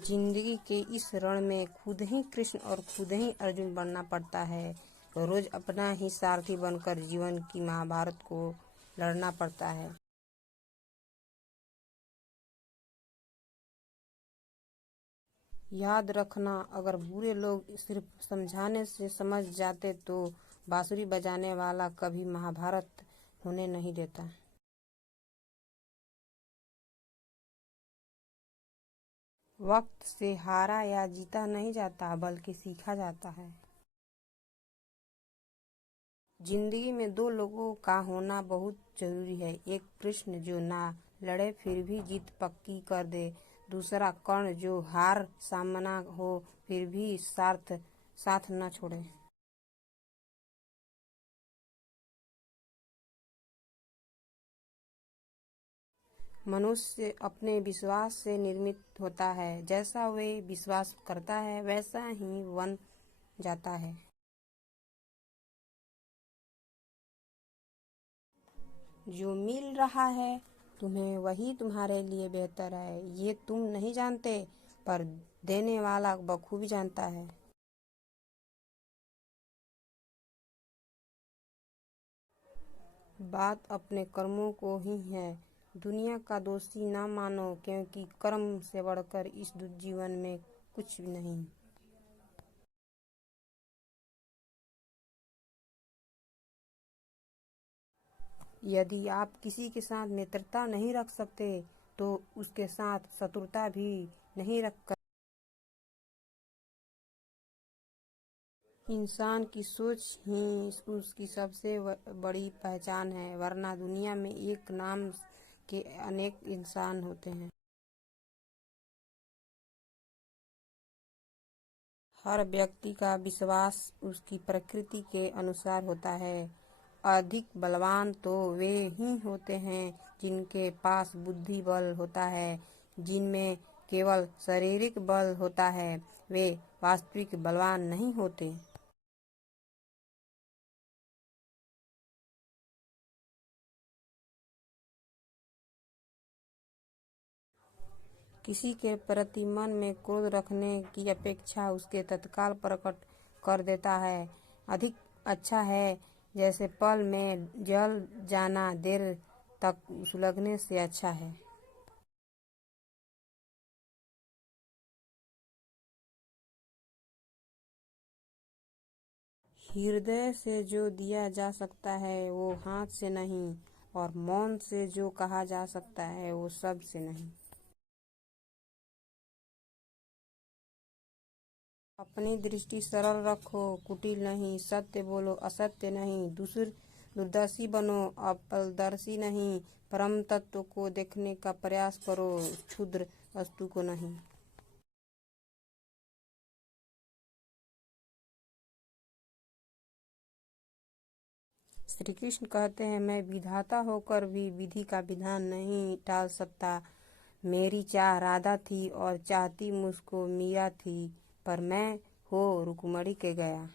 जिंदगी के इस रण में खुद ही कृष्ण और खुद ही अर्जुन बनना पड़ता है। रोज अपना ही सारथी बनकर जीवन की महाभारत को लड़ना पड़ता है। याद रखना, अगर बुरे लोग सिर्फ समझाने से समझ जाते तो बांसुरी बजाने वाला कभी महाभारत होने नहीं देता। वक्त से हारा या जीता नहीं जाता, बल्कि सीखा जाता है। जिंदगी में दो लोगों का होना बहुत जरूरी है। एक कृष्ण जो ना लड़े फिर भी जीत पक्की कर दे, दूसरा कर्ण जो हार सामना हो फिर भी साथ न छोड़े। मनुष्य अपने विश्वास से निर्मित होता है। जैसा वे विश्वास करता है वैसा ही बन जाता है। जो मिल रहा है तुम्हें वही तुम्हारे लिए बेहतर है, ये तुम नहीं जानते, पर देने वाला बखूबी जानता है। बात अपने कर्मों को ही है। दुनिया का दोषी ना मानो, क्योंकि कर्म से बढ़कर इस जीवन में कुछ भी नहीं। यदि आप किसी के साथ मित्रता नहीं रख सकते तो उसके साथ शत्रुता भी नहीं रख। इंसान की सोच ही उसकी सबसे बड़ी पहचान है, वरना दुनिया में एक नाम के अनेक इंसान होते हैं। हर व्यक्ति का विश्वास उसकी प्रकृति के अनुसार होता है। अधिक बलवान तो वे ही होते हैं जिनके पास बुद्धि बल होता है। जिनमें केवल शारीरिक बल होता है वे वास्तविक बलवान नहीं होते। किसी के प्रति मन में क्रोध रखने की अपेक्षा उसके तत्काल प्रकट कर देता है अधिक अच्छा है। जैसे पल में जल जाना देर तक सुलगने से अच्छा है। हृदय से जो दिया जा सकता है वो हाथ से नहीं, और मौन से जो कहा जा सकता है वो शब्द से नहीं। अपनी दृष्टि सरल रखो, कुटिल नहीं। सत्य बोलो, असत्य नहीं। दूरदर्शी बनो, अपारदर्शी नहीं। परम तत्व को देखने का प्रयास करो, क्षुद्र वस्तु को नहीं। श्री कृष्ण कहते हैं, मैं विधाता होकर भी विधि का विधान नहीं टाल सकता। मेरी चाह राधा थी और चाहती मुझको मीरा थी, पर मैं हो रुक्मणी के गया।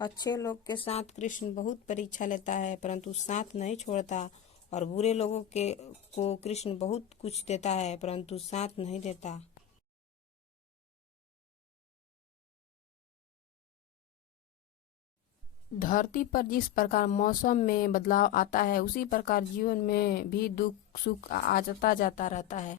अच्छे लोग के साथ कृष्ण बहुत परीक्षा लेता है, परंतु साथ नहीं छोड़ता। और बुरे लोगों के को कृष्ण बहुत कुछ देता है, परंतु साथ नहीं देता। धरती पर जिस प्रकार मौसम में बदलाव आता है, उसी प्रकार जीवन में भी दुख सुख आ जाता जाता रहता है।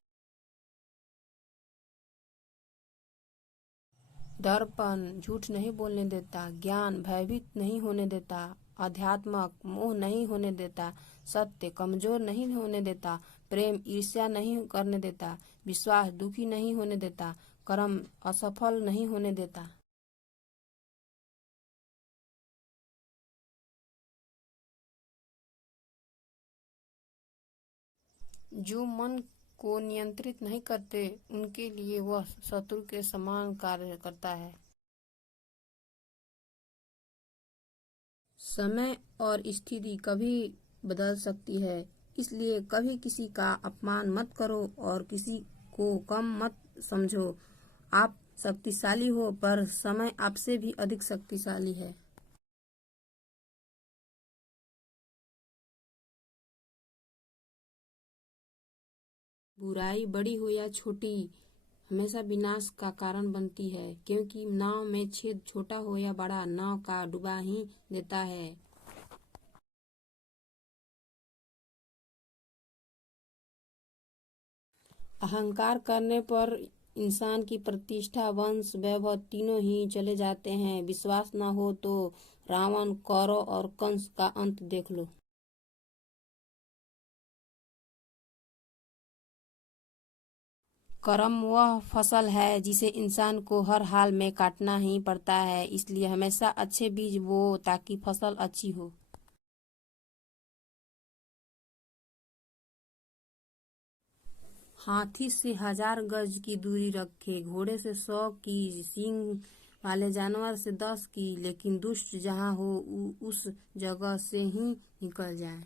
दर्पण झूठ नहीं बोलने देता, ज्ञान भयभीत नहीं होने देता, अध्यात्मक मोह नहीं होने देता, सत्य कमजोर नहीं होने देता, प्रेम ईर्ष्या नहीं करने देता, विश्वास दुखी नहीं होने देता, कर्म असफल नहीं होने देता। जो मन को नियंत्रित नहीं करते उनके लिए वह शत्रु के समान कार्य करता है। समय और स्थिति कभी बदल सकती है, इसलिए कभी किसी का अपमान मत करो और किसी को कम मत समझो। आप शक्तिशाली हो, पर समय आपसे भी अधिक शक्तिशाली है। बुराई बड़ी हो या छोटी हमेशा विनाश का कारण बनती है, क्योंकि नाव में छेद छोटा हो या बड़ा, नाव का डुबा ही देता है। अहंकार करने पर इंसान की प्रतिष्ठा, वंश, वैभव तीनों ही चले जाते हैं। विश्वास न हो तो रावण, कौरव और कंस का अंत देख लो। कर्म वह फसल है जिसे इंसान को हर हाल में काटना ही पड़ता है, इसलिए हमेशा अच्छे बीज बो ताकि फसल अच्छी हो। हाथी से 1000 गज की दूरी रखे, घोड़े से 100 की, सींग वाले जानवर से 10 की, लेकिन दुष्ट जहाँ हो उस जगह से ही निकल जाए।